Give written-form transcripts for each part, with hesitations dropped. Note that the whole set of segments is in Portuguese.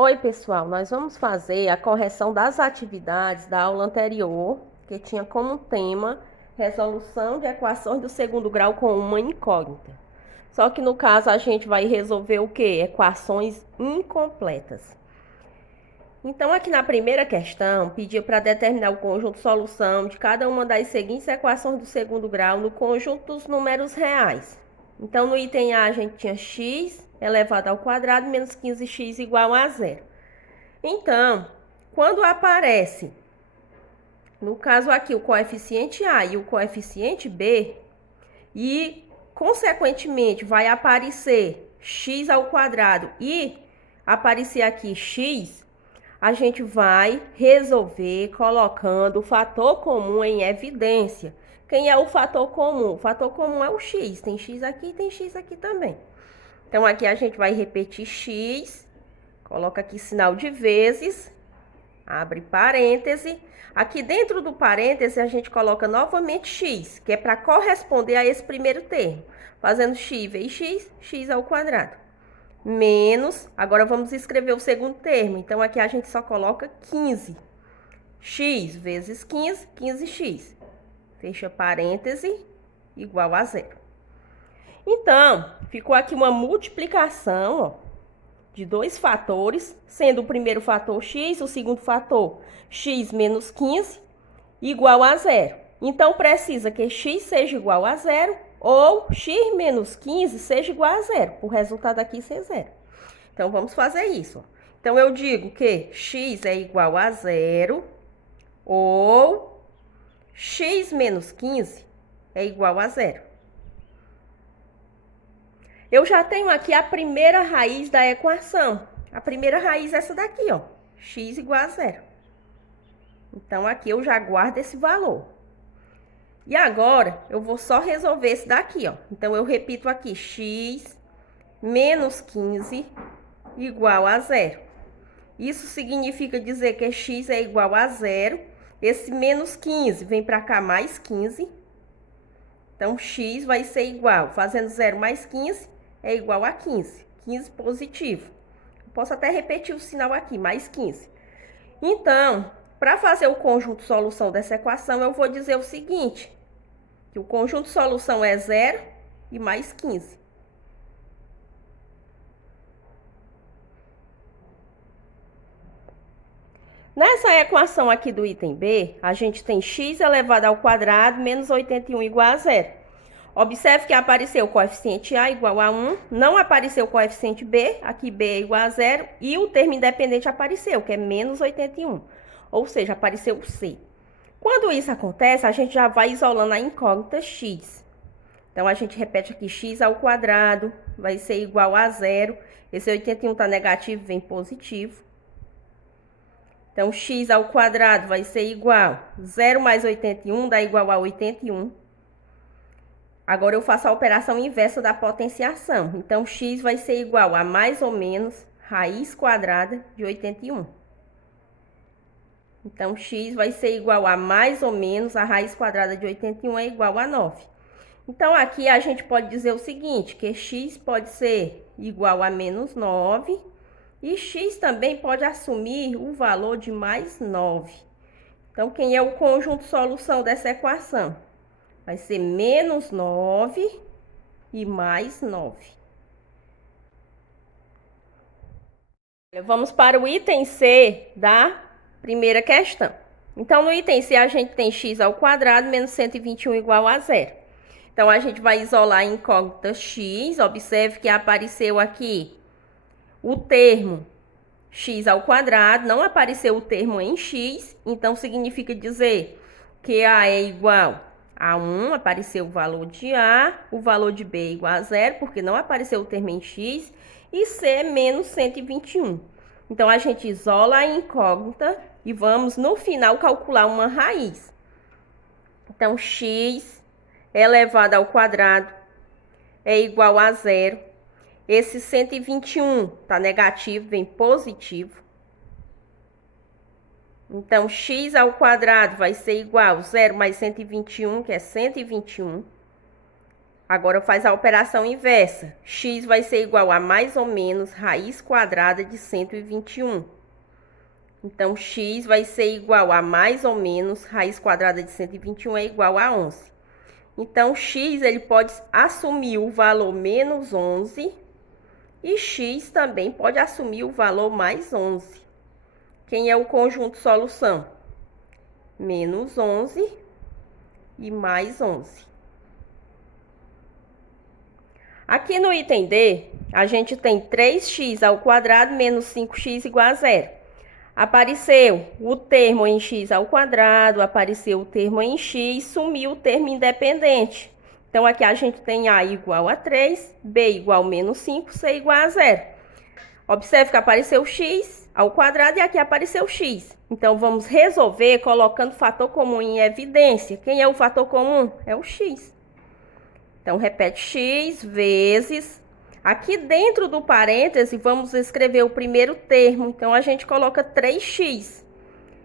Oi, pessoal, nós vamos fazer a correção das atividades da aula anterior, que tinha como tema resolução de equações do segundo grau com uma incógnita. Só que no caso a gente vai resolver o quê? Equações incompletas. Então, aqui na primeira questão, pediu para determinar o conjunto de solução de cada uma das seguintes equações do segundo grau no conjunto dos números reais. Então, no item A, a gente tinha x elevado ao quadrado menos 15x igual a zero. Então, quando aparece, no caso aqui, o coeficiente A e o coeficiente B, e, consequentemente, vai aparecer x ao quadrado e aparecer aqui x, a gente vai resolver colocando o fator comum em evidência. Quem é o fator comum? O fator comum é o x. Tem x aqui e tem x aqui também. Então, aqui a gente vai repetir x, coloca aqui sinal de vezes, abre parêntese. Aqui dentro do parêntese, a gente coloca novamente x, que é para corresponder a esse primeiro termo. Fazendo x vezes x, x ao quadrado. Menos, agora vamos escrever o segundo termo. Então, aqui a gente só coloca 15. X vezes 15, 15x. Fecha parêntese, igual a zero. Então, ficou aqui uma multiplicação, ó, de dois fatores, sendo o primeiro fator x, o segundo fator x menos 15, igual a zero. Então, precisa que x seja igual a zero ou x menos 15 seja igual a zero, o resultado aqui ser zero. Então, vamos fazer isso. Então, eu digo que x é igual a zero ou x menos 15 é igual a zero. Eu já tenho aqui a primeira raiz da equação. A primeira raiz é essa daqui, ó. X igual a zero. Então, aqui eu já guardo esse valor. E agora, eu vou só resolver esse daqui, ó. Então, eu repito aqui, x menos 15 igual a zero. Isso significa dizer que x é igual a zero. Esse menos 15 vem para cá mais 15. Então, x vai ser igual, fazendo 0 mais 15, é igual a 15. 15 positivo. Eu posso até repetir o sinal aqui, mais 15. Então, para fazer o conjunto de solução dessa equação, eu vou dizer o seguinte, que o conjunto de solução é 0 e mais 15. Nessa equação aqui do item B, a gente tem x elevado ao quadrado menos 81 igual a zero. Observe que apareceu o coeficiente A igual a 1, não apareceu o coeficiente B, aqui B é igual a zero, e o termo independente apareceu, que é menos 81, ou seja, apareceu o C. Quando isso acontece, a gente já vai isolando a incógnita x. Então, a gente repete aqui, x ao quadrado vai ser igual a zero. Esse 81 está negativo, vem positivo. Então, x ao quadrado vai ser igual, 0 mais 81 dá igual a 81. Agora, eu faço a operação inversa da potenciação. Então, x vai ser igual a mais ou menos raiz quadrada de 81. Então, x vai ser igual a mais ou menos a raiz quadrada de 81 é igual a 9. Então, aqui a gente pode dizer o seguinte, que x pode ser igual a menos 9 e x também pode assumir o valor de mais 9. Então, quem é o conjunto de solução dessa equação? Vai ser menos 9 e mais 9. Vamos para o item C da primeira questão. Então, no item C, a gente tem x ao quadrado menos 121 igual a zero. Então, a gente vai isolar a incógnita x. Observe que apareceu aqui o termo x ao quadrado, não apareceu o termo em x. Então, significa dizer que A é igual a 1, apareceu o valor de A, o valor de B é igual a zero, porque não apareceu o termo em x, e C é menos 121. Então, a gente isola a incógnita e vamos, no final, calcular uma raiz. Então, x elevado ao quadrado é igual a zero. Esse 121 está negativo, vem positivo. Então, x ao quadrado vai ser igual a 0 mais 121, que é 121. Agora faz a operação inversa. X vai ser igual a mais ou menos raiz quadrada de 121. Então, x vai ser igual a mais ou menos raiz quadrada de 121 é igual a 11. Então, x ele pode assumir o valor menos 11 e x também pode assumir o valor mais 11. Quem é o conjunto solução? Menos 11 e mais 11. Aqui no item D, a gente tem 3x ao quadrado menos 5x igual a zero. Apareceu o termo em x ao quadrado, apareceu o termo em x, sumiu o termo independente. Então, aqui a gente tem A igual a 3, B igual a menos 5, C igual a zero. Observe que apareceu x ao quadrado e aqui apareceu x. Então, vamos resolver colocando o fator comum em evidência. Quem é o fator comum? É o x. Então, repete x vezes... Aqui dentro do parêntese, vamos escrever o primeiro termo. Então, a gente coloca 3x.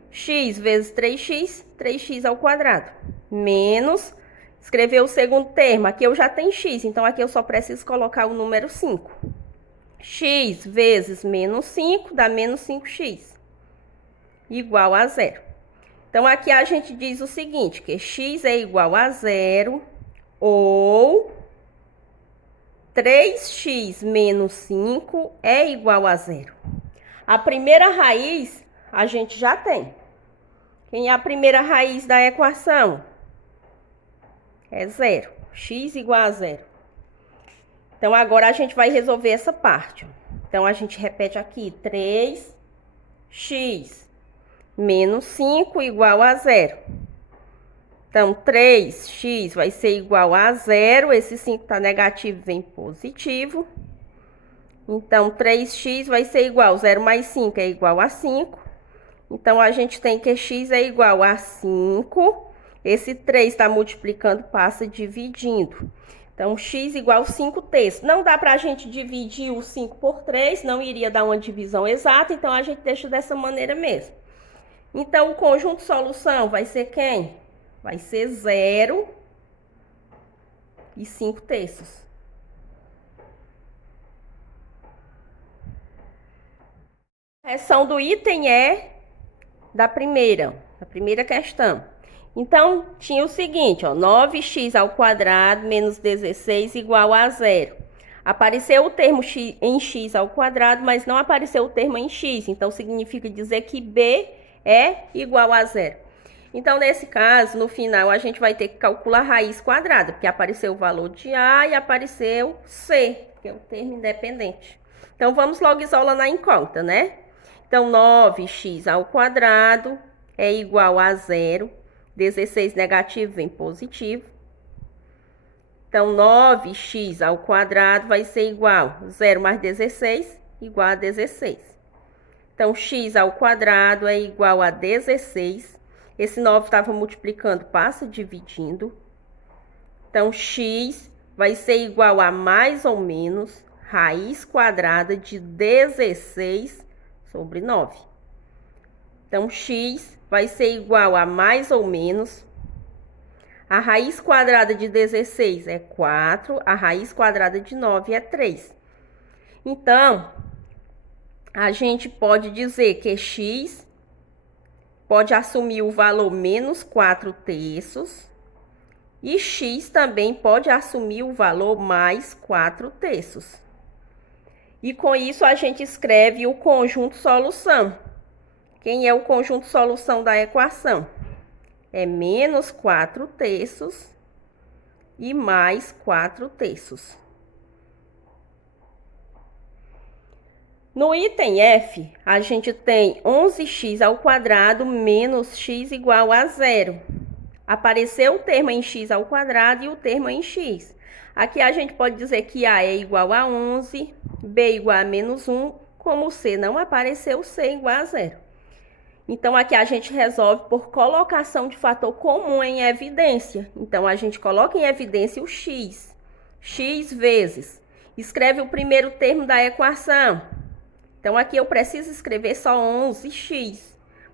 X vezes 3x, 3x ao quadrado. Menos, escrever o segundo termo. Aqui eu já tenho x, então aqui eu só preciso colocar o número 5. X vezes menos 5 dá menos 5x. Igual a zero. Então, aqui a gente diz o seguinte, que x é igual a zero ou 3x menos 5 é igual a zero. A primeira raiz a gente já tem. Quem é a primeira raiz da equação? É zero. X igual a zero. Então, agora a gente vai resolver essa parte. Então, a gente repete aqui. 3x menos 5 igual a zero. Então, 3x vai ser igual a zero. Esse 5 está negativo, vem positivo. Então, 3x vai ser igual. 0 mais 5 é igual a 5. Então, a gente tem que x é igual a 5. Esse 3 está multiplicando, passa dividindo. Então, x igual a 5 terços. Não dá para a gente dividir o 5 por 3, não iria dar uma divisão exata. Então, a gente deixa dessa maneira mesmo. Então, o conjunto solução vai ser quem? Vai ser 0 e 5 terços. A correção do item é da primeira questão. Então, tinha o seguinte, ó, 9x ao quadrado menos 16 igual a zero. Apareceu o termo x, em x ao quadrado, mas não apareceu o termo em x. Então, significa dizer que b é igual a zero. Então, nesse caso, no final, a gente vai ter que calcular a raiz quadrada, porque apareceu o valor de A e apareceu C, que é o termo independente. Então, vamos logo isolando a incógnita, né? Então, 9x ao quadrado é igual a zero. 16 negativo vem positivo. Então, 9x ao quadrado vai ser igual a 0 mais 16, igual a 16. Então, x ao quadrado é igual a 16. Esse 9 estava multiplicando, passa dividindo. Então, x vai ser igual a mais ou menos raiz quadrada de 16 sobre 9. Então, x vai ser igual a mais ou menos... A raiz quadrada de 16 é 4, a raiz quadrada de 9 é 3. Então, a gente pode dizer que x pode assumir o valor menos 4 terços e x também pode assumir o valor mais 4 terços. E com isso a gente escreve o conjunto solução. Quem é o conjunto solução da equação? É menos 4 terços e mais 4 terços. No item F, a gente tem 11x ao quadrado menos x igual a zero. Apareceu o termo em x ao quadrado e o termo em x. Aqui a gente pode dizer que A é igual a 11, B igual a menos 1, como C não apareceu, C igual a zero. Então, aqui a gente resolve por colocação de fator comum em evidência. Então, a gente coloca em evidência o x. X vezes. Escreve o primeiro termo da equação. Então, aqui eu preciso escrever só 11x.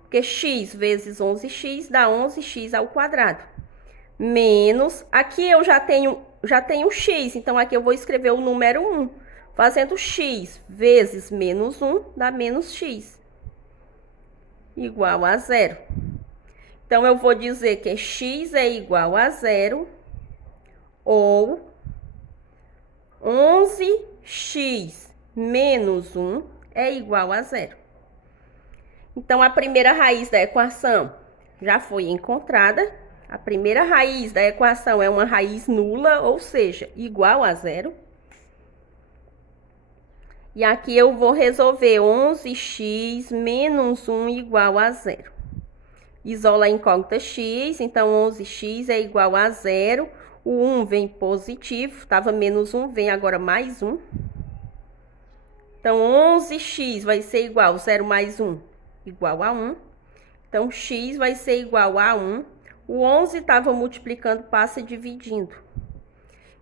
Porque x vezes 11x dá 11x ao quadrado. menos, aqui eu já tenho x, então aqui eu vou escrever o número 1. Fazendo x vezes menos 1 dá menos x, igual a 0. Então, eu vou dizer que x é igual a 0, ou 11x menos 1 é igual a 0. Então, a primeira raiz da equação já foi encontrada. A primeira raiz da equação é uma raiz nula, ou seja, igual a 0. E aqui eu vou resolver 11x menos 1 igual a 0. Isola a incógnita x, então 11x é igual a 0. O 1 vem positivo, estava menos 1, vem agora mais 1. Então, 11x vai ser igual a 0 mais 1, igual a 1. Então, x vai ser igual a 1. O 11 estava multiplicando, passa dividindo.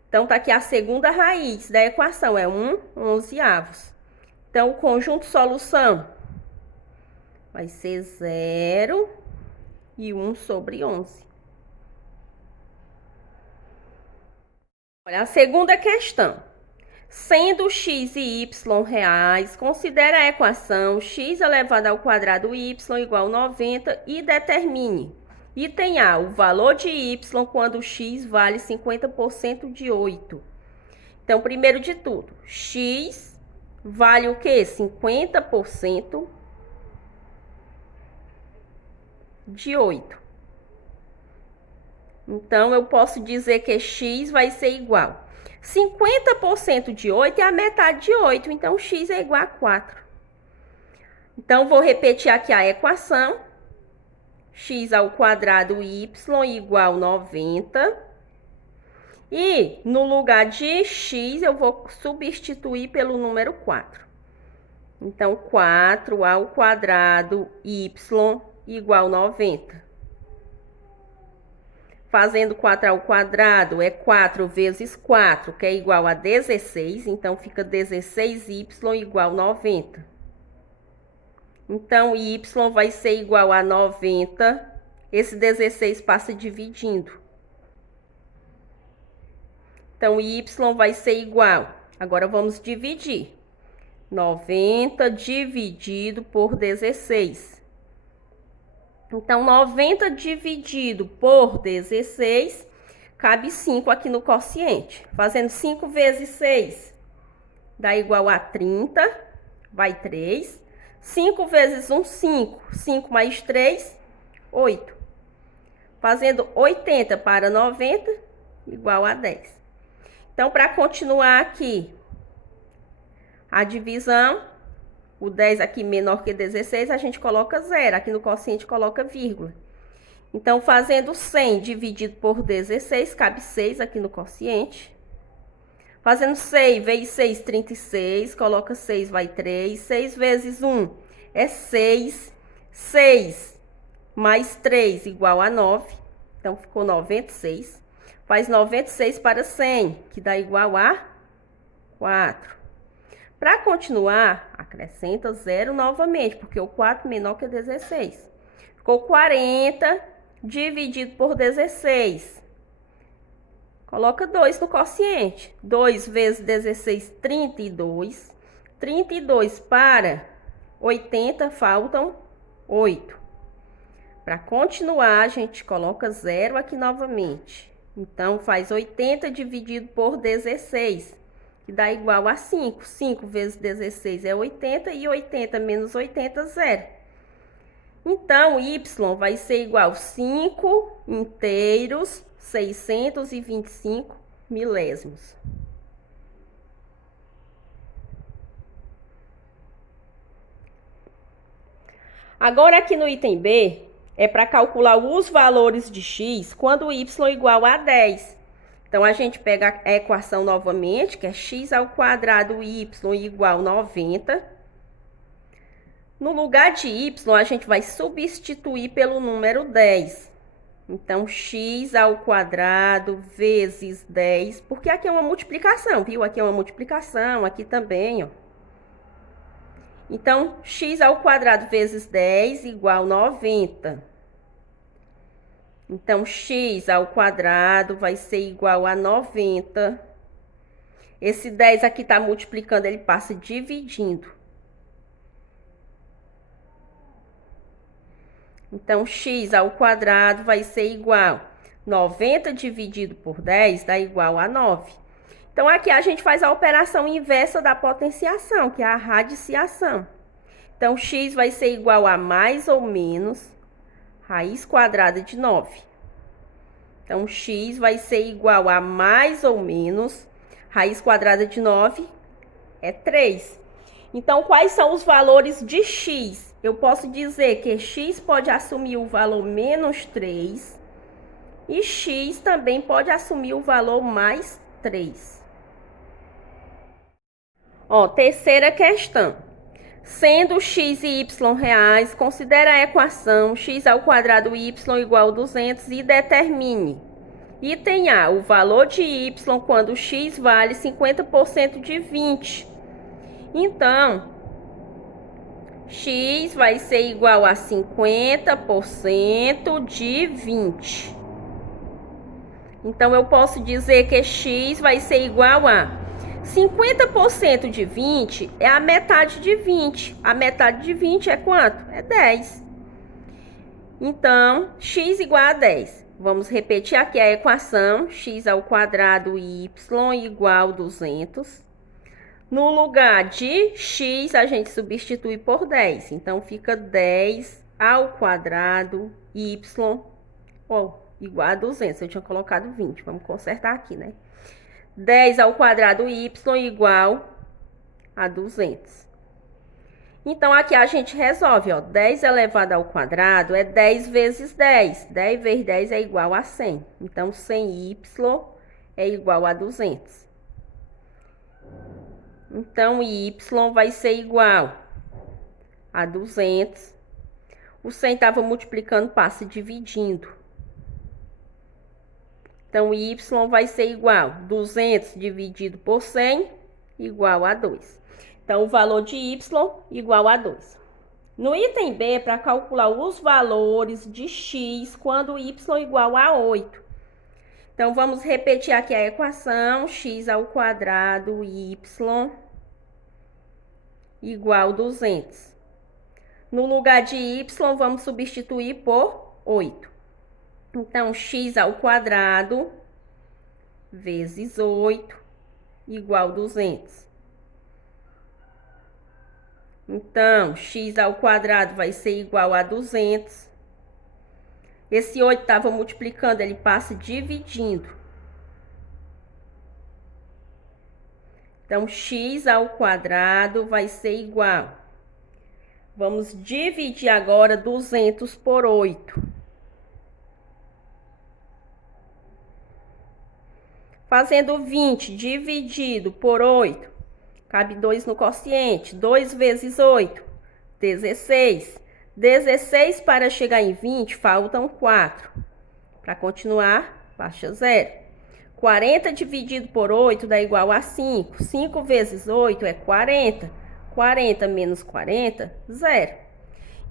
Então, tá aqui a segunda raiz da equação, é 1 onzeavos. Então, o conjunto solução vai ser 0 e 1 sobre 11. Olha, a segunda questão. Sendo x e y reais, considere a equação x elevado ao quadrado y igual a 90 e determine. Item A, o valor de y quando x vale 50% de 8. Então, primeiro de tudo, x vale o quê? 50% de 8. Então, eu posso dizer que x vai ser igual. 50% de 8 é a metade de 8, então x é igual a 4. Então, vou repetir aqui a equação. X ao quadrado y igual a 90. E no lugar de x, eu vou substituir pelo número 4. Então, 4 ao quadrado y igual a 90. Fazendo 4 ao quadrado é 4 vezes 4, que é igual a 16. Então, fica 16y igual a 90. Então, y vai ser igual a 90. Esse 16 passa dividindo. Então, y vai ser igual. Agora, vamos dividir. 90 dividido por 16. Então, 90 dividido por 16, cabe 5 aqui no quociente. Fazendo 5 vezes 6, dá igual a 30, vai 3. 5 vezes 1, 5. 5 mais 3, 8. Fazendo 80 para 90, igual a 10. Então, para continuar aqui, a divisão, o 10 aqui menor que 16, a gente coloca 0. Aqui no quociente coloca vírgula. Então, fazendo 100 dividido por 16, cabe 6 aqui no quociente. Fazendo 6 vezes 6, 36. Coloca 6, vai 3. 6 vezes 1 é 6. 6 mais 3 igual a 9. Então, ficou 96. Faz 96 para 100, que dá igual a 4. Para continuar, acrescenta 0 novamente, porque o 4 menor que 16. Ficou 40 dividido por 16. Coloca 2 no quociente. 2 vezes 16, 32. 32 para 80, faltam 8. Para continuar, a gente coloca 0 aqui novamente. Então, faz 80 dividido por 16. Que dá igual a 5. 5 vezes 16 é 80 e 80 menos 80, 0. Então, y vai ser igual a 5 inteiros, 625 milésimos. Agora, aqui no item B, é para calcular os valores de x quando y igual a 10. Então, a gente pega a equação novamente, que é x ao quadrado y igual a 90. No lugar de y, a gente vai substituir pelo número 10. Então, x ao quadrado vezes 10, porque aqui é uma multiplicação, viu? Aqui é uma multiplicação, aqui também, ó. Então, x ao quadrado vezes 10 igual a 90. Então, x ao quadrado vai ser igual a 90. Esse 10 aqui tá multiplicando, ele passa dividindo. Então, x ao quadrado vai ser igual 90 dividido por 10 dá igual a 9. Então, aqui a gente faz a operação inversa da potenciação, que é a radiciação. Então, x vai ser igual a mais ou menos raiz quadrada de 9. Então, x vai ser igual a mais ou menos raiz quadrada de 9 é 3. Então, quais são os valores de x? Eu posso dizer que x pode assumir o valor menos 3 e x também pode assumir o valor mais 3. Ó, terceira questão. Sendo x e y reais, considere a equação x ao quadrado y igual a 200 e determine. Item A, o valor de y quando x vale 50% de 20. Então, x vai ser igual a 50% de 20. Então, eu posso dizer que x vai ser igual a 50% de 20 é a metade de 20. A metade de 20 é quanto? É 10. Então, x igual a 10. Vamos repetir aqui a equação. X ao quadrado y igual a 200. No lugar de x, a gente substitui por 10. Então, fica 10 ao quadrado y igual a 200. Eu tinha colocado 20. Vamos consertar aqui, né? 10 ao quadrado y igual a 200. Então, aqui a gente resolve, ó. 10 elevado ao quadrado é 10 vezes 10. 10 vezes 10 é igual a 100. Então, 100y é igual a 200. Então, y vai ser igual a 200. O 100 estava multiplicando, passa dividindo. Então, y vai ser igual a 200 dividido por 100, igual a 2. Então, o valor de y igual a 2. No item B, para calcular os valores de x quando y igual a 8. Então, vamos repetir aqui a equação. X ao quadrado y igual a 200. No lugar de y, vamos substituir por 8. Então, x ao quadrado vezes 8 igual a 200. Então, x ao quadrado vai ser igual a 200. Esse 8 estava multiplicando, ele passa dividindo. Então, x ao quadrado vai ser igual. Vamos dividir agora 200 por 8. Fazendo 20 dividido por 8, cabe 2 no quociente. 2 vezes 8, 16. 16 para chegar em 20, faltam 4. Para continuar, baixa 0. 40 dividido por 8 dá igual a 5. 5 vezes 8 é 40. 40 menos 40, 0.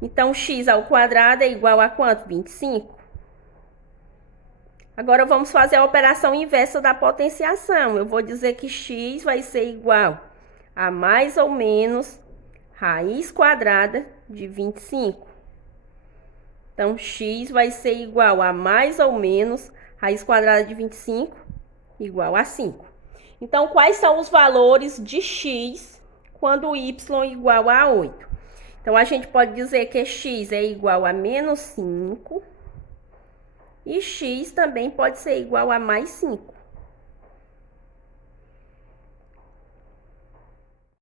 Então, x ao quadrado é igual a quanto? 25. Agora, vamos fazer a operação inversa da potenciação. Eu vou dizer que x vai ser igual a mais ou menos raiz quadrada de 25. Então, x vai ser igual a mais ou menos raiz quadrada de 25 igual a 5. Então, quais são os valores de x quando y igual a 8? Então, a gente pode dizer que x é igual a menos 5. E x também pode ser igual a mais 5.